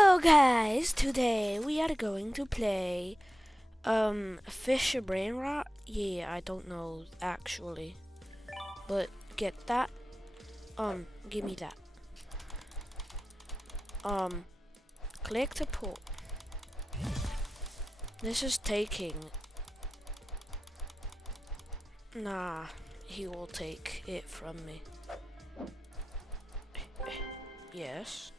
Hello guys, today we are going to play fish brainrot. Yeah, I don't know actually. But get that. Give me that. Click to pull. This is taking. Nah, he will take it from me. Yes.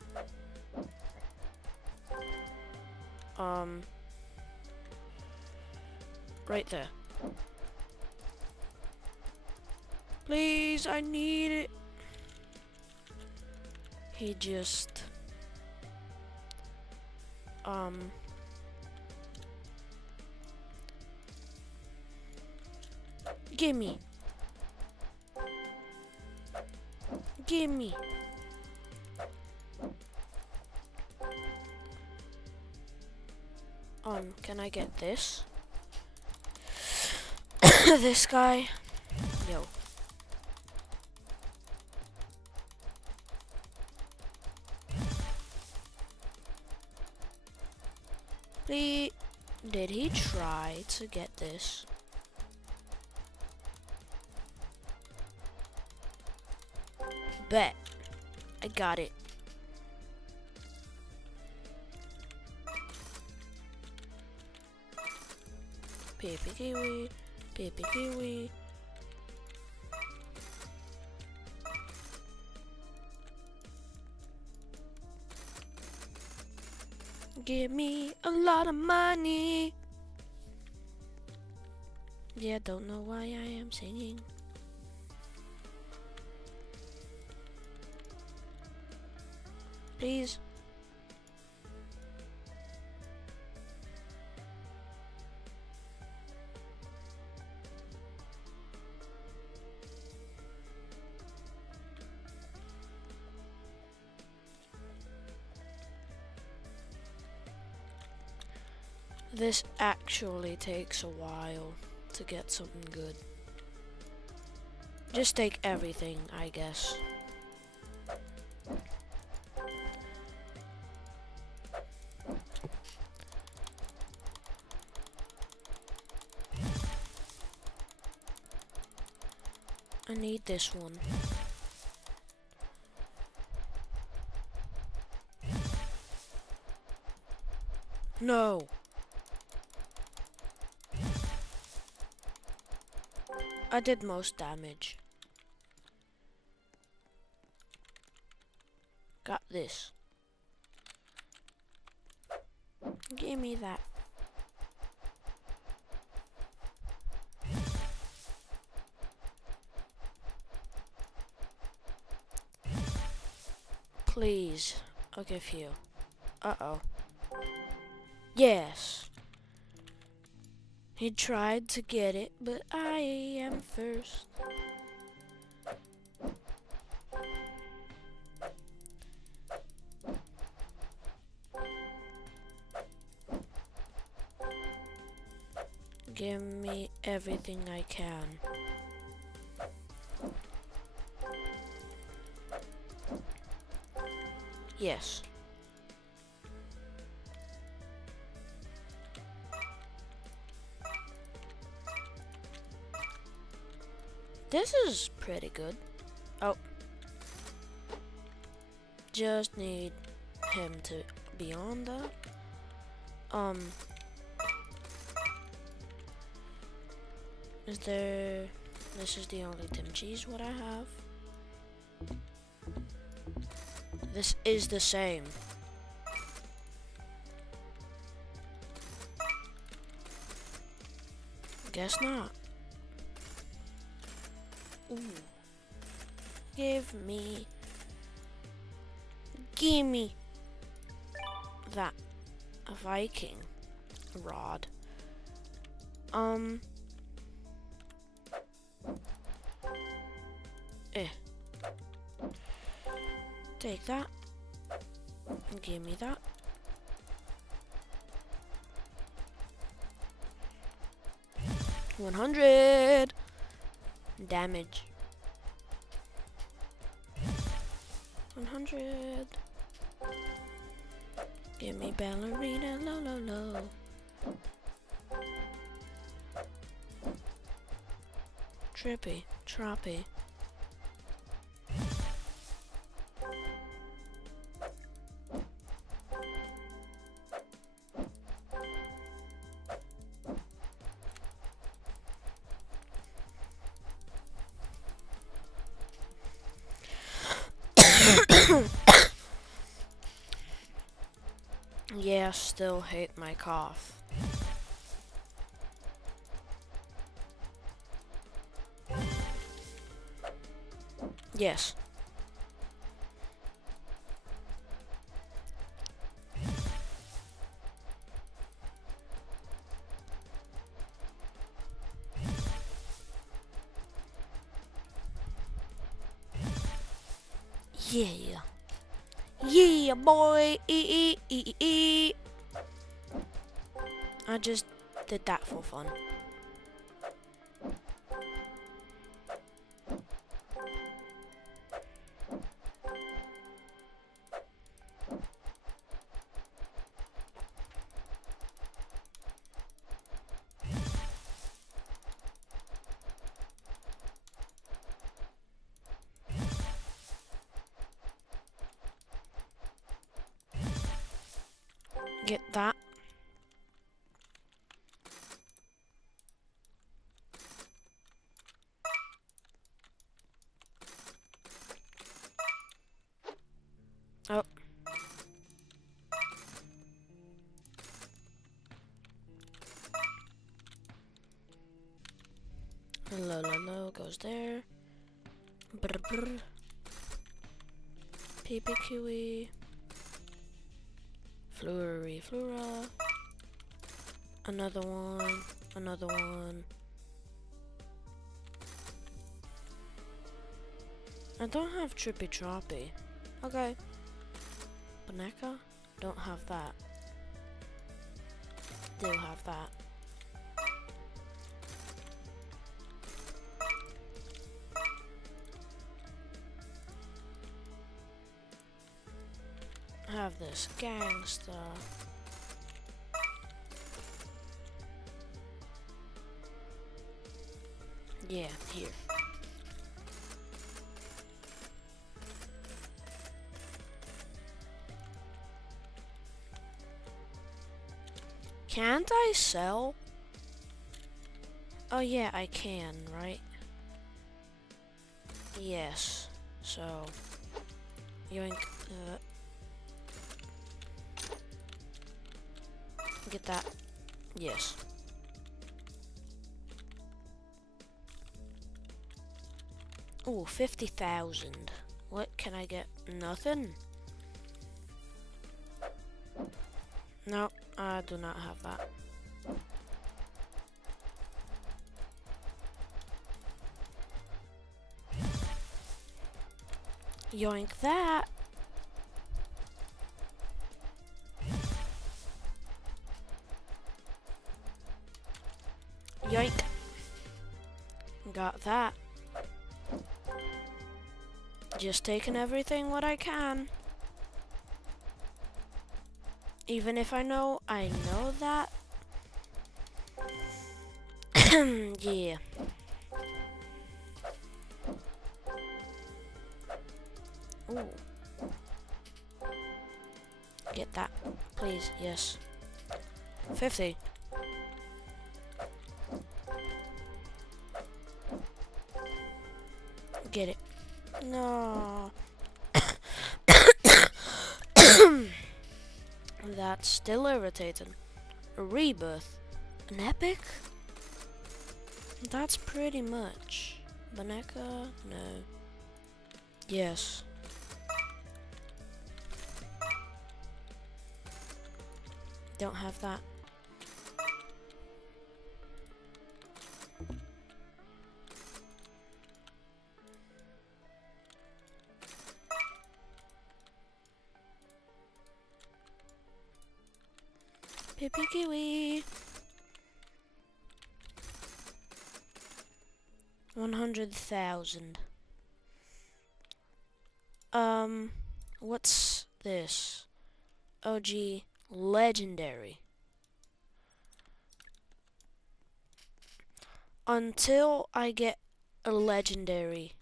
Right there. Please, I need it. He just, gimme. Gimme. Can I get this? This guy? Yo. Please. Did he try to get this? Bet. I got it. Peepee kiwi. Peepee kiwi. Give me a lot of money. Yeah, don't know why I am singing. Please. This actually takes a while to get something good. Just take everything, I guess. I need this one. No. I did most damage. Got this. Give me that. Please, I'll give you. Uh-oh. Yes. He tried to get it, but I am first. Give me everything I can. Yes. This is pretty good. Oh. Just need him to be on that. Is there... This is the only Tim Cheese what I have. This is the same. Guess not. Ooh. Give me that a Viking rod. Take that. Give me that. $100 damage. 100. Give me ballerina, low, low, low. Trippy, troppy. Yeah, still hate my cough. Yes. Yeah. Yeah, boy. I just did that for fun. Get that. Oh. Low, low, low goes there. Brr, brr. PPQE. Flurry, flura. Another one. Another one. I don't have Trippy Troppy. Okay. Boneka? Don't have that. Do have that. Have this gangsta. Yeah, here. Can't I sell? Oh yeah, I can, right? Yes. So, yoink. Get that. Yes. Ooh, 50,000. What can I get? Nothing? No, I do not have that. Yoink that. Yoink. Got that. Just taking everything what I can. Even if I know that. Yeah. Ooh. Get that, please. Yes. 50. Get it. No. That's still irritating. A rebirth. An epic? That's pretty much. Boneka? No. Yes. Don't have that. Pippy kiwi. 100,000. What's this? OG legendary. Until I get a legendary.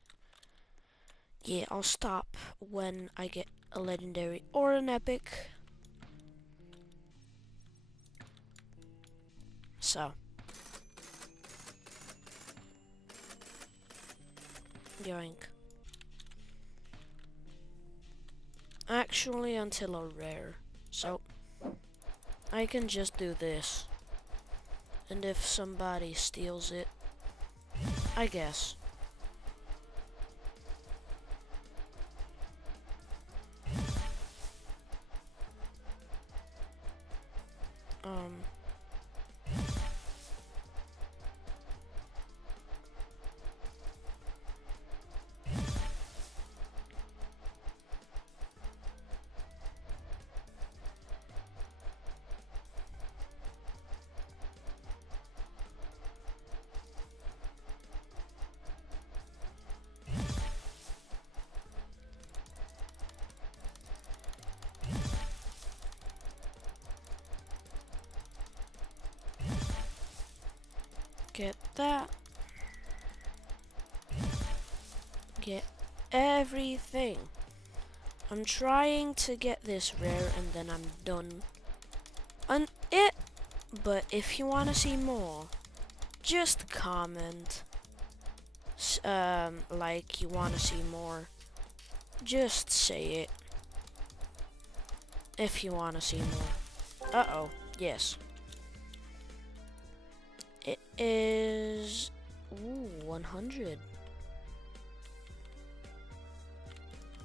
Yeah, I'll stop when I get a legendary or an epic. So. Yoink. Actually, until a rare. So, I can just do this. And if somebody steals it, I guess. Get that. Get everything. I'm trying to get this rare and then I'm done. But if you want to see more, just comment. Like you want to see more. Just say it. If you want to see more. Uh-oh. Yes. It is 100.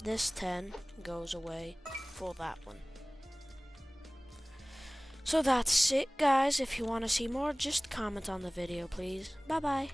This 10 goes away for that one. So that's it, guys. If you want to see more, just comment on the video, please. Bye-bye.